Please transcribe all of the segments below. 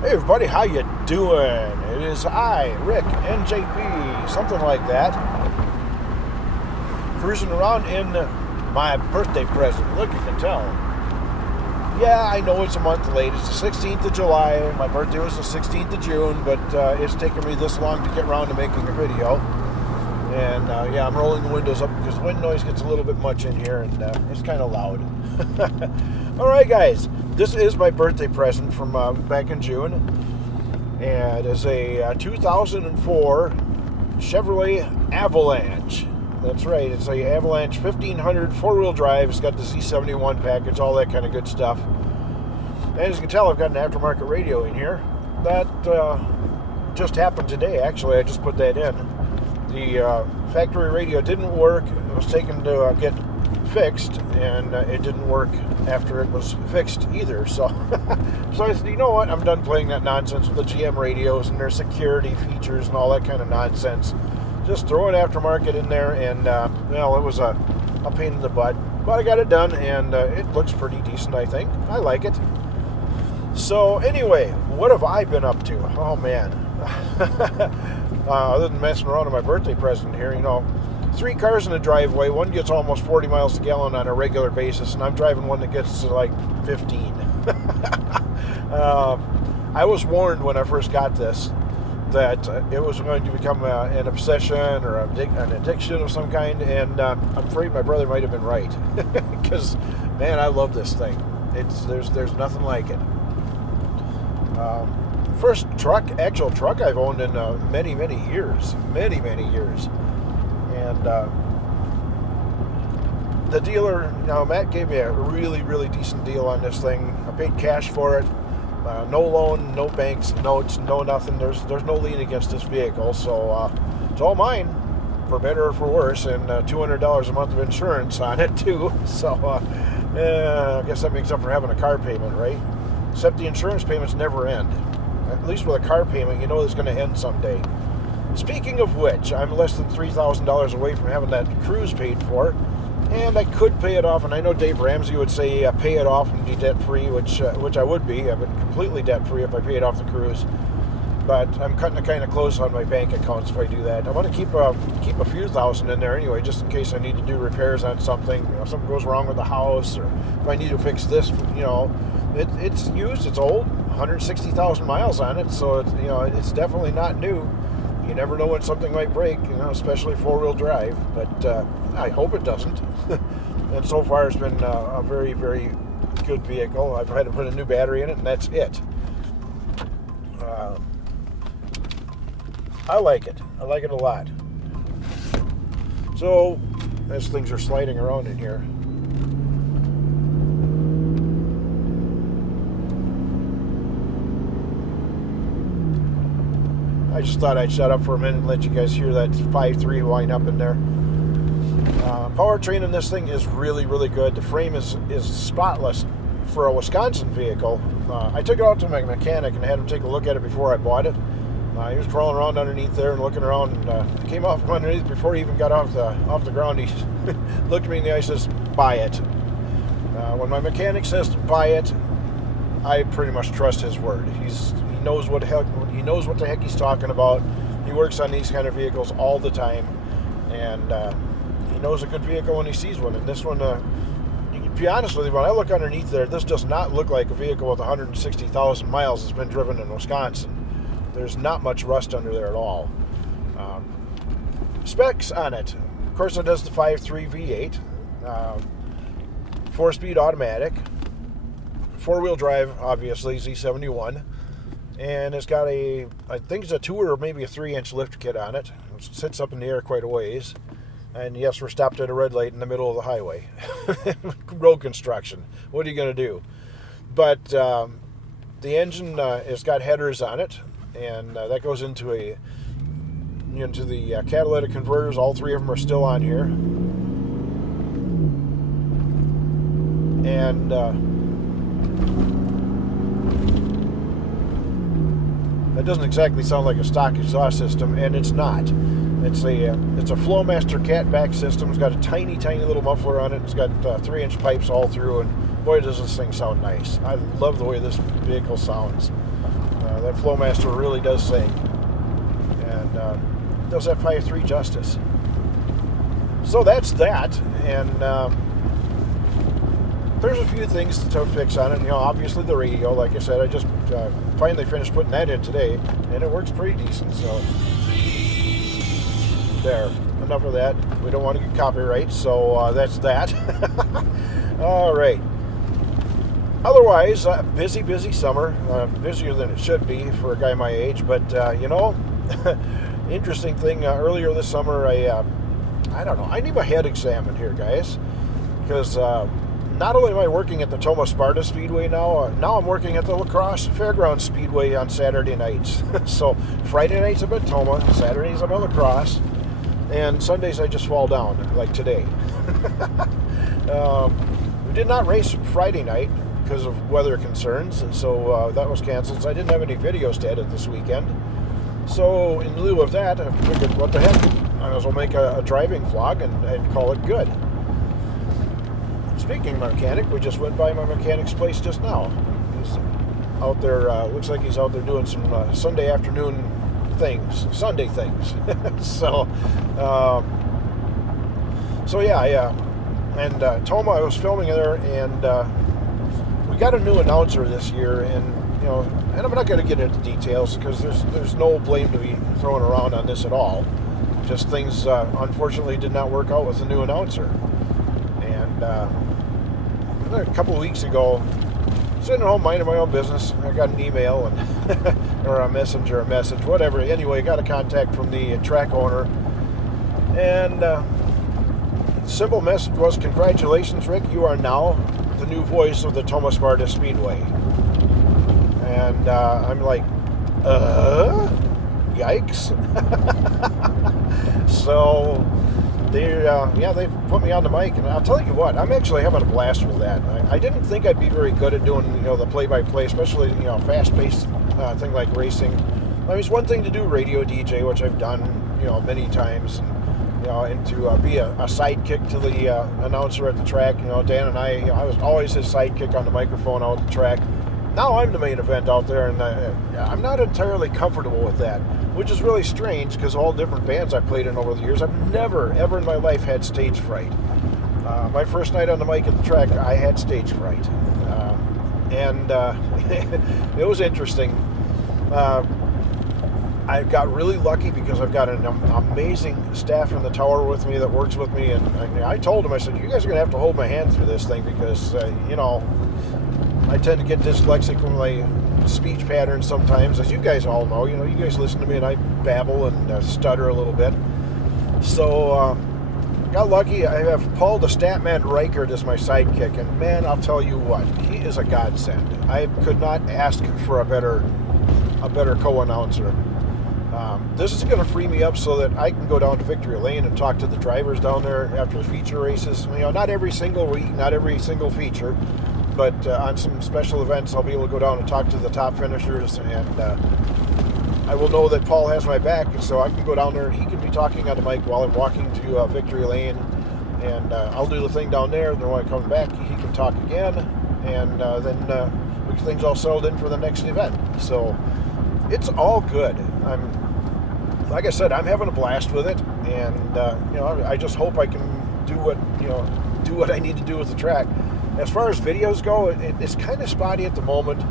Hey everybody, how you doing? It is I, Rick, NJP, something like that, cruising around in my birthday present. Look, you can tell. Yeah, I know it's a month late. It's the 16th of July. My birthday was the 16th of June, but it's taken me this long to get around to making a video. And yeah, I'm rolling the windows up because wind noise gets a little bit much in here, and it's kind of loud. All right, guys. This is my birthday present from back in June, and it's a 2004 Chevrolet Avalanche. That's right, it's a Avalanche 1500 four-wheel drive. It's got the Z71 package, all that kind of good stuff. And as you can tell, I've got an aftermarket radio in here. That just happened today, actually. I just put that in. The factory radio didn't work. It was taken to get fixed, and it didn't work after it was fixed either. So so I said, you know what, I'm done playing that nonsense with the GM radios and their security features and all that kind of nonsense. Just throw an aftermarket in there, and well, it was a pain in the butt, but I got it done, and it looks pretty decent. I think I like it. So anyway, what have I been up to? Oh man. Other than messing around on my birthday present here, you know, 3 cars in the driveway. One gets almost 40 miles a gallon on a regular basis, and I'm driving one that gets to like 15. I was warned when I first got this that it was going to become an obsession or an addiction of some kind, and I'm afraid my brother might have been right, because man, I love this thing. There's nothing like it. First actual truck I've owned in many years, and the dealer, Matt gave me a really decent deal on this thing. I paid cash for it, no loan, no banks, notes, no nothing. There's no lien against this vehicle, so it's all mine, for better or for worse, and $200 a month of insurance on it too. So I guess that makes up for having a car payment, right? Except the insurance payments never end. At least with a car payment, you know it's going to end someday. Speaking of which, I'm less than $3,000 away from having that cruise paid for, and I could pay it off. And I know Dave Ramsey would say pay it off and be debt-free, which I would be. I would completely debt-free if I paid off the cruise. But I'm cutting it kind of close on my bank accounts if I do that. I want to keep a few thousand in there anyway, just in case I need to do repairs on something. You know, something goes wrong with the house, or if I need to fix this. You know, it's used, it's old, 160,000 miles on it, so it's definitely not new. You never know when something might break, especially four-wheel drive, but I hope it doesn't. And so far it's been a very good vehicle. I've had to put a new battery in it, and that's it. I like it. I like it a lot. So, as things are sliding around in here, I just thought I'd shut up for a minute and let you guys hear that 5.3 wind up in there. Powertrain in this thing is really good. The frame is spotless for a Wisconsin vehicle. I took it out to my mechanic and had him take a look at it before I bought it. He was crawling around underneath there and looking around, and came off from underneath before he even got off the ground. He looked at me in the eye and says, "Buy it." When my mechanic says to buy it, I pretty much trust his word. He knows what the heck he's talking about. He works on these kind of vehicles all the time, and he knows a good vehicle when he sees one. And this one, to be honest with you, when I look underneath there, this does not look like a vehicle with 160,000 miles that's been driven in Wisconsin. There's not much rust under there at all. Specs on it. Of course, it does the 5.3 V8, 4-speed automatic, 4-wheel drive, obviously, Z71, and it's got I think it's a 2 or maybe a 3-inch lift kit on it. It sits up in the air quite a ways. And yes, we're stopped at a red light in the middle of the highway. Road construction. What are you going to do? But the engine has got headers on it, and that goes into the catalytic converters. All 3 of them are still on here. And that doesn't exactly sound like a stock exhaust system, and it's not. It's a Flowmaster catback system. It's got a tiny little muffler on it. It's got 3-inch pipes all through, and boy, does this thing sound nice. I love the way this vehicle sounds. That Flowmaster really does sing, and does that 5.3 justice. So that's that, and there's a few things to fix on it. Obviously the radio, like I said, I just finally finished putting that in today, and it works pretty decent. So there, enough of that. We don't want to get copyright, so that's that. All right. Otherwise, busy summer. Busier than it should be for a guy my age. But, interesting thing, earlier this summer, I don't know, I need my head examined here, guys. Because not only am I working at the Tomah Sparta Speedway now I'm working at the La Crosse Fairgrounds Speedway on Saturday nights. So Friday nights I'm at Tomah, Saturdays I'm at La Crosse, and Sundays I just fall down, like today. We did not race Friday night because of weather concerns, so that was canceled. So I didn't have any videos to edit this weekend. So in lieu of that, I figured, what the heck, I might as well make a driving vlog and call it good. Speaking of mechanic, we just went by my mechanic's place just now. He's out there, looks like he's out there doing some Sunday afternoon things, Sunday things. So yeah. And Tomah, I was filming there, and we got a new announcer this year, and and I'm not going to get into details because there's no blame to be thrown around on this at all. Just things unfortunately did not work out with the new announcer. And a couple of weeks ago, sitting at home minding my own business, I got an email and or a message, whatever. Anyway, got a contact from the track owner, and simple message was, "Congratulations, Rick, you are now the new voice of the Tomah Sparta Speedway." And I'm like, yikes. So they put me on the mic, and I'll tell you what, I'm actually having a blast with that. I didn't think I'd be very good at doing the play-by-play, especially fast-paced thing like racing. I mean, it's one thing to do radio DJ, which I've done many times, and to be a sidekick to the announcer at the track. Dan and I was always his sidekick on the microphone out at the track. Now I'm the main event out there, and I'm not entirely comfortable with that, which is really strange because all different bands I've played in over the years, I've never, ever in my life had stage fright. My first night on the mic at the track, I had stage fright. And it was interesting. I got really lucky because I've got an amazing staff in the tower with me that works with me, and I told them, I said, you guys are going to have to hold my hand through this thing because, I tend to get dyslexic with my speech patterns sometimes, as you guys all know. You guys listen to me and I babble and stutter a little bit. So, got lucky. I have Paul the Statman Reichert as my sidekick, and man, I'll tell you what, he is a godsend. I could not ask for a better co-announcer. This is going to free me up so that I can go down to Victory Lane and talk to the drivers down there after the feature races. Not every single week, not every single feature, but on some special events, I'll be able to go down and talk to the top finishers, and I will know that Paul has my back, and so I can go down there and he can be talking on the mic while I'm walking to Victory Lane, and I'll do the thing down there, and then when I come back, he can talk again, and then we get things all settled in for the next event. So it's all good. Like I said, I'm having a blast with it, and I just hope I can do what I need to do with the track. As far as videos go, it's kind of spotty at the moment.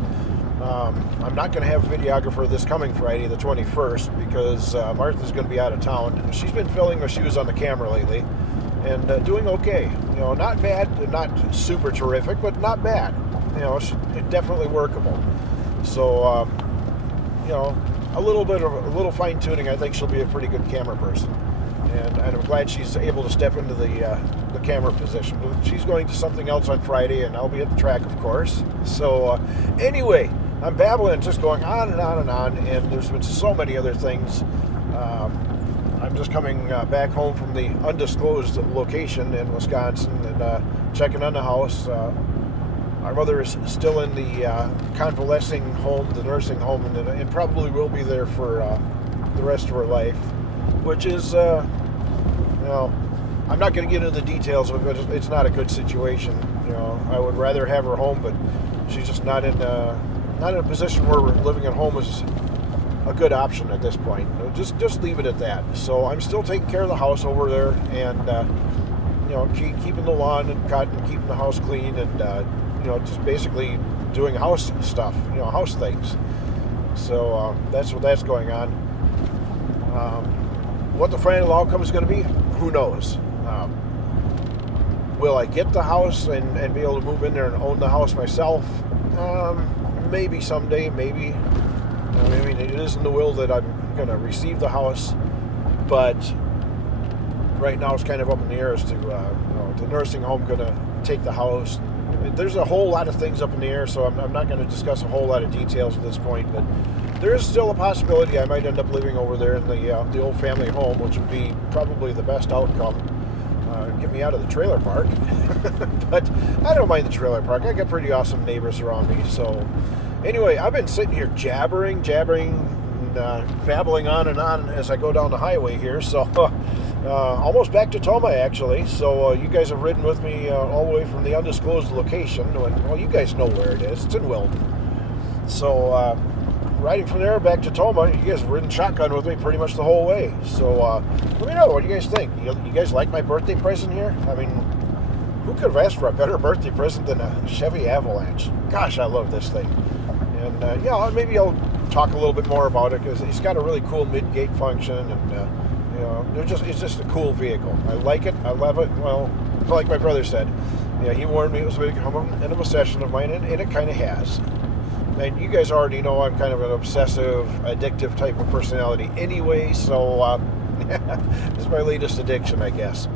I'm not going to have a videographer this coming Friday, the 21st, because Martha's going to be out of town. She's been filling her shoes on the camera lately, and doing okay. Not bad, not super terrific, but not bad. It's definitely workable. So, a little fine tuning. I think she'll be a pretty good camera person, and I'm glad she's able to step into the camera position. She's going to something else on Friday, and I'll be at the track, of course. So anyway, I'm babbling, just going on and on and on, and there's been so many other things. I'm just coming back home from the undisclosed location in Wisconsin and checking on the house. Our mother is still in the convalescing home, the nursing home, and probably will be there for the rest of her life, which is, I'm not going to get into the details of it, but it's not a good situation. I would rather have her home, but she's just not in not in a position where living at home is a good option at this point. Just leave it at that. So I'm still taking care of the house over there, and keeping the lawn and cut and keeping the house clean, and just basically doing house stuff, house things. So that's going on. What the final outcome is going to be, who knows? Will I get the house and be able to move in there and own the house myself? Maybe someday, maybe. I mean, it is in the will that I'm going to receive the house, but right now it's kind of up in the air as to the nursing home going to take the house. There's a whole lot of things up in the air, so I'm not going to discuss a whole lot of details at this point, but there is still a possibility I might end up living over there in the old family home, which would be probably the best outcome. Get me out of the trailer park. But I don't mind the trailer park. I got pretty awesome neighbors around me. So anyway, I've been sitting here jabbering, babbling on and on as I go down the highway here. So almost back to Toma, actually. So you guys have ridden with me all the way from the undisclosed location. Well, you guys know where it is. It's in Wilton. So riding from there back to Toma, you guys have ridden shotgun with me pretty much the whole way. So let me know, what do you guys think? You guys like my birthday present here? I mean, who could have asked for a better birthday present than a Chevy Avalanche? Gosh, I love this thing. And maybe I'll talk a little bit more about it, because it's got a really cool mid-gate function, and it's just a cool vehicle. I like it. I love it. Well, like my brother said, he warned me it was a big end of a session of mine, and it kind of has. And you guys already know I'm kind of an obsessive, addictive type of personality anyway, so this is my latest addiction, I guess.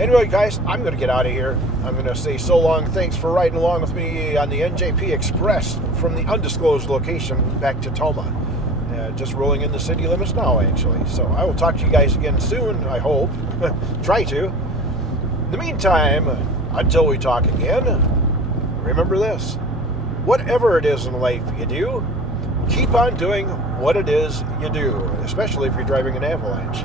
Anyway, guys, I'm going to get out of here. I'm going to say so long. Thanks for riding along with me on the NJP Express from the undisclosed location back to Toma. Just rolling in the city limits now, actually. So I will talk to you guys again soon, I hope. Try to. In the meantime, until we talk again, remember this. Whatever it is in life you do, keep on doing what it is you do, especially if you're driving an Avalanche.